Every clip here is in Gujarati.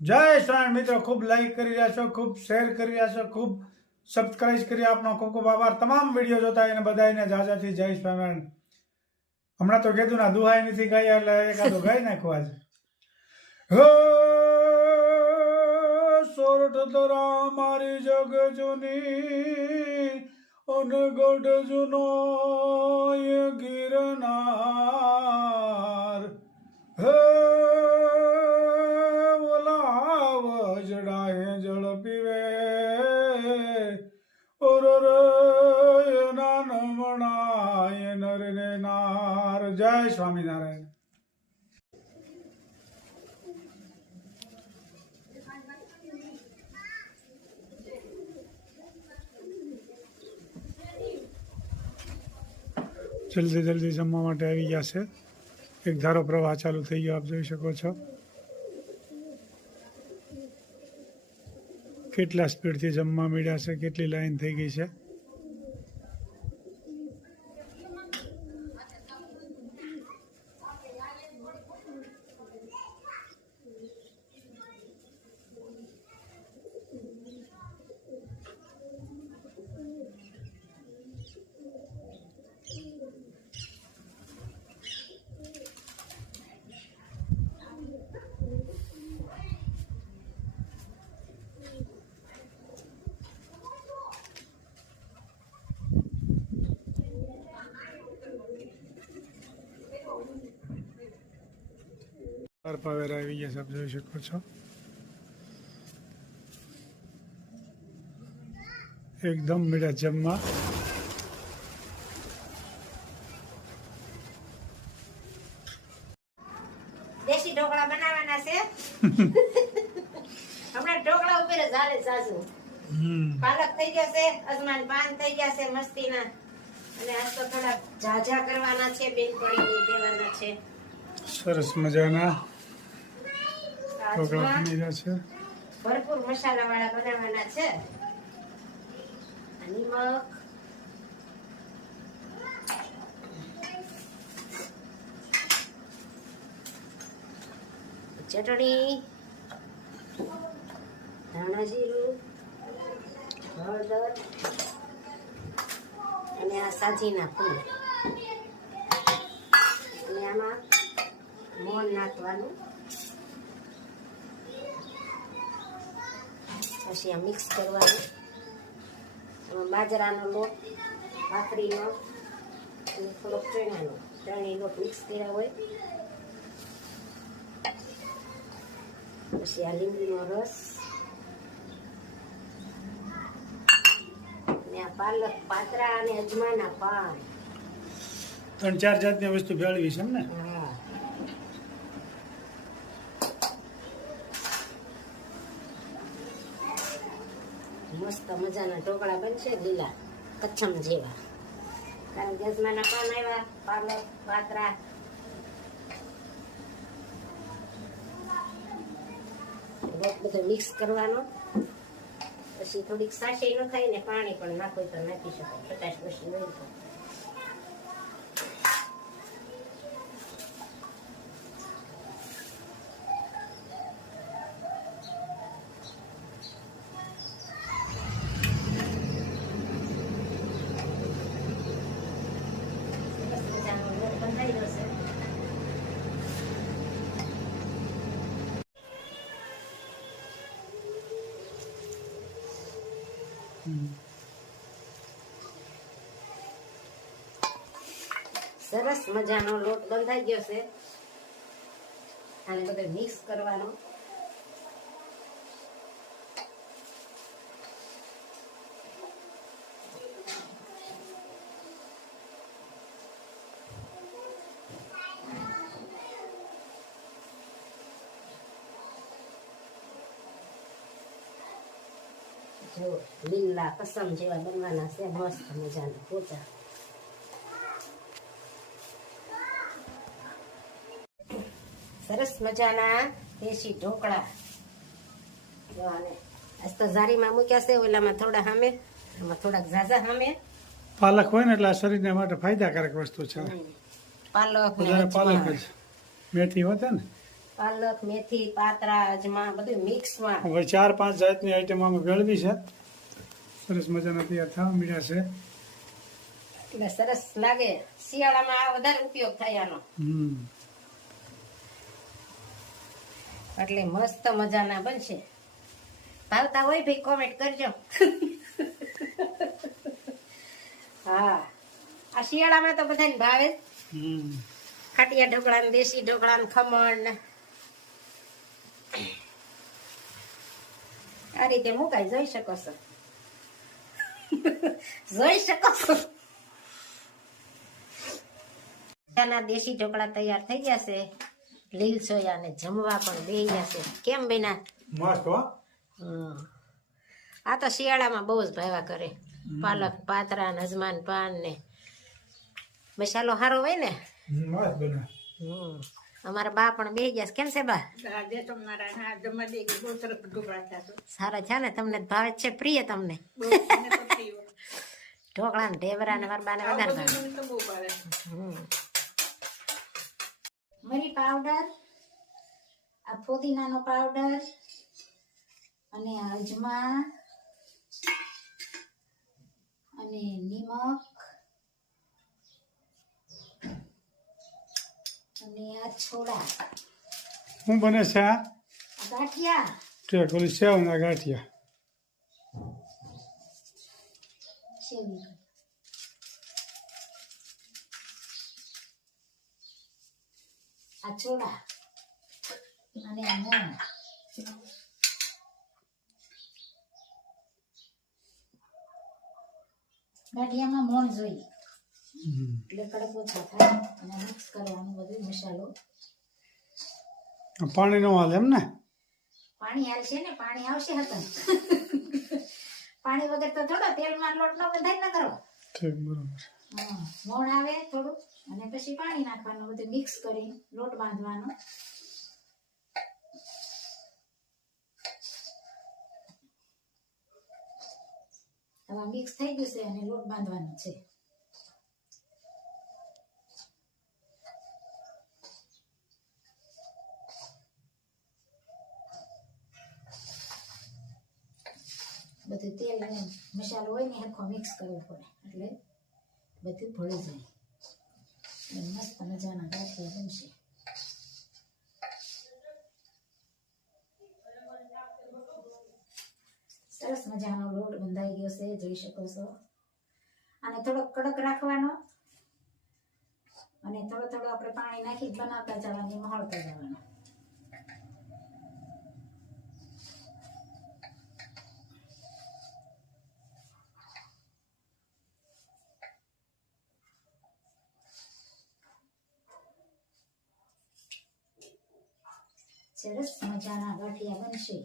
જય શ્રાવણ મિત્રો, ખૂબ લાઈક કરી રહ્યા છો, ખૂબ શેર કરી રહ્યા છો, ખૂબ સબસ્ક્રાઇબ કરી આપનો ખૂબ ખૂબ આભાર. તમામ વિડીયો જોતા એને બધાને જાજાથી જય શ્રાવણ. હમણાં તો કીધું ના દુહાઈ નથી ગાય એટલે એકાદો ગાઈ નાખો આજ. હો સોરઠ તરા મારી જગ જુની અનગઢ જુનો ગિરનાર હે જડાય જળ પીવે ઓર નમણાય નર ને નાર. જય સ્વામિનારાયણ. જલ્દી જલ્દી જમવા માટે આવી ગયા છે. એક ધારો પ્રવાહ ચાલુ થઈ ગયો, આપ જોઈ શકો છો. કેટલા સ્પીડથી જમવા મળ્યા છે, કેટલી લાઈન થઈ ગઈ છે. પાવેરા આવી ગયા છે, આપ જોઈ શકો છો. એકદમ મીઠા જમવા. દેશી ઢોકળા બનાવવાના છે. હમણાં ઢોકળા ઉપર જ હાલે સાસુ. પાલક થઈ ગયા છે, અજમાન પાન થઈ ગયા છે મસ્તીના, અને આજ તો થોડા ઝાઝા કરવાના છે, બેનપણીને દેવાના છે. સરસ મજાના ઢોકળા બની રહ્યા છે. ભરપૂર મસાલા વાળા બનાવવાના છે. નિમક, ચટણી, ધાણા જીરું, હળદર અને આ સાજીના ફૂલ, અને આમાં મોણ નાખવાનું. પછી આ મિક્સ કરવાનું. એમાં બાજરાનો લોટ, ભાખરીનો અને થોડોક ચણાનો, ત્રણેય લોટ મિક્સ કર્યા હોય. પછી આ લીંબુનો રસ અને આ પાલક પાતરા અને અજમાના પાન. 3-4 જાતની વસ્તુ ભેળવી છે એમ ને. હા, મસ્ત મજાના ઢોકળા બનશે, લીલા કચ્છમ જેવા. કારણ કે અજમાના પાન આવ્યા, પાલક પાતરા. લોટ બધો મિક્સ કરવાનો. પછી થોડીક સાશી ન થાય ને પાણી પણ નાખો તો નાખી શકાય, 50% નહીં થાય. સરસ મજાનો લોટ બંધાઈ ગયો છે. આને બધો મિક્સ કરવાનો. જો લીલા કસમ જેવા બનવાના છે, મસ્ત મજાના પોચા. સરસ મજાના દેશી ઢોકળા. આજ તો ઝારીમાં મૂક્યા છે, ઓલામાં થોડા સામે, આમાં થોડાક ઝાઝા સામે. પાલક હોય ને એટલે આ શરીરને માટે ફાયદાકારક વસ્તુ છે. પાલક પાલક જ મેથી હોતે ને પાલક, મેથી, પાતરા, અજમા બધું મિક્સમાં. હવે 4-5 જાતની આઈટમ આમાં ભેળવી છે. સરસ મજાના તૈયાર થવા મળ્યા છે. એટલે સરસ લાગે. શિયાળામાં આ વધારે ઉપયોગ થાય આનો. એટલે મસ્ત મજાના બનશે. ભાવતા હોય ભાઈ કોમેન્ટ કરજો. હા, આ શિયાળામાં તો બધાને ભાવે. ખાટિયા ઢોકળા ને દેશી ઢોકળા ને ખમણ ને આ રીતે મુકાય. જોઈ શકો છો. જોઈ શકો છો. દેશી ઢોકળા તૈયાર થઈ ગયા છે. લીલ સોયા ને જમવા પણ બેહી ગયા છે. કેમ બેના? મસ્ત હો. આ તો શિયાળામાં બહુ જ ભાવ્યા કરે. પાલક, પાતરા, અજમાન પાન ને મસાલો સારો હોય ને. મસ્ત બને. અમારા બા પણ બેહી ગયા છે. કેમ છે બા? સારા છે ને? તમને ભાવે છે? પ્રિય તમને ઢોકળા ને ઢેબરા ને? મારા બાને વધારે ભાવે. મરી પાવડર, આ ફુદીનાનો પાવડર અને અજમા અને નિમક અને આ છોડા. શું બને છે આ? ગાંઠિયા. ઠીક, ઓલી સેવના ગાંઠિયા. સેવી. આ છોડા અને આ મોણ. ગાંઠિયામાં મોણ જોઈએ એટલે કડક ઓછા થાય. અને મિક્સ કરવાનું બધું મસાલો. પાણી નો હાલે એમ ને? પાણી હાલશે ને? પાણી આવશે હતા. પાણી વગર તો થોડો તેલમાં લોટ નો બંધાય ન કરો. ઠીક, બરોબર. મોણ આવે થોડું અને પછી પાણી નાખવાનું. બધું મિક્સ કરી લોટ બાંધવાનો. હવે મિક્સ થઈ ગયું છે અને લોટ બાંધવાનો છે. બધું તેલ અને મસાલો હોય ને હરખો મિક્સ કરવો પડે એટલે બધું ભળી જાય. મસ્ત મજાના ગાંઠિયા બનશે. સરસ મજાનો લોટ બંધાઈ ગયો છે. જોઈ શકો છો. અને થોડો કડક રાખવાનો અને થોડો થોડો આપણે પાણી નાખી બનાવતા જવાનું, મહળતા જવાનું. સરસ મજાના ગાંઠિયા બનશે.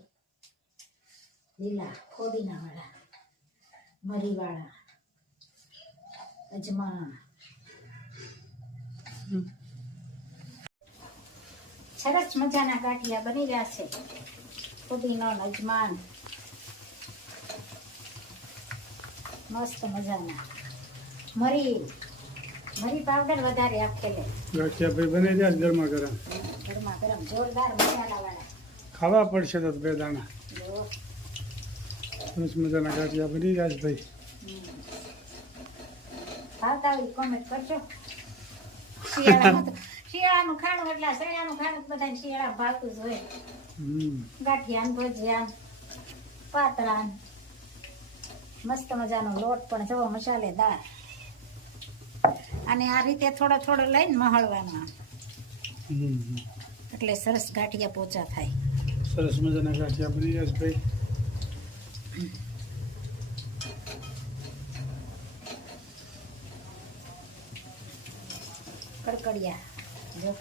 લીલા ફોદીના વાળા, મરી વાળા, અજમા. સરસ મજાના ગાંઠિયા બની રહ્યા છે. ફોદીનો, અજમાન, મસ્ત મજાના. મરી પાવડર વધારે આખેલે. ગાંઠિયા ભાઈ બની રહ્યા છે ગરમા ગરમ. ગરમા ગરમ જોરદાર મસાલા વાળા. ખાવા પડશે તો 2 દાણા. સરસ મજાના ગાંઠિયા બની રહ્યા છે ભાઈ. ભાવતા હોય કોમેન્ટ કરજો. શિયાળાનું ખાણું એટલે શિયાળાનું ખાણું બધાને શિયાળા ભાવતું જ હોય. ગાંઠિયા, ભજીયા, પાતળા, મસ્ત મજાનો લોટ પણ જવો મસાલેદાર. અને આ રીતે થોડો થોડો લઈને મહળવાનો એટલે સરસ ગાંઠિયા પોચા થાય. સરસ મજાના ગાંઠિયા બની રહ્યા છે ભાઈ. કડકડિયા જો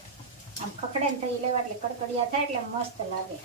આમ ખખડે ને થઈ લેવા એટલે કડકડિયા થાય એટલે મસ્ત લાગે.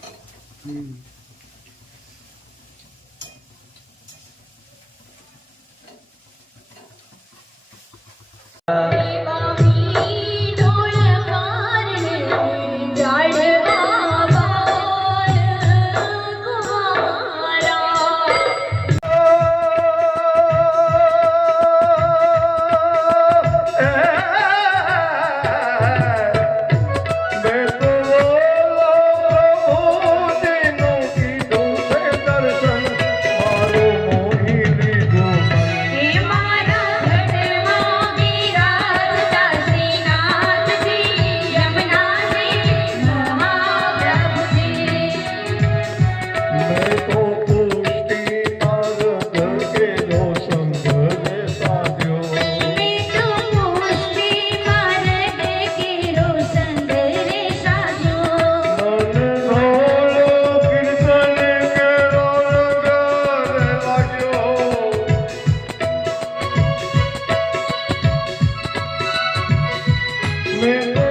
મેરે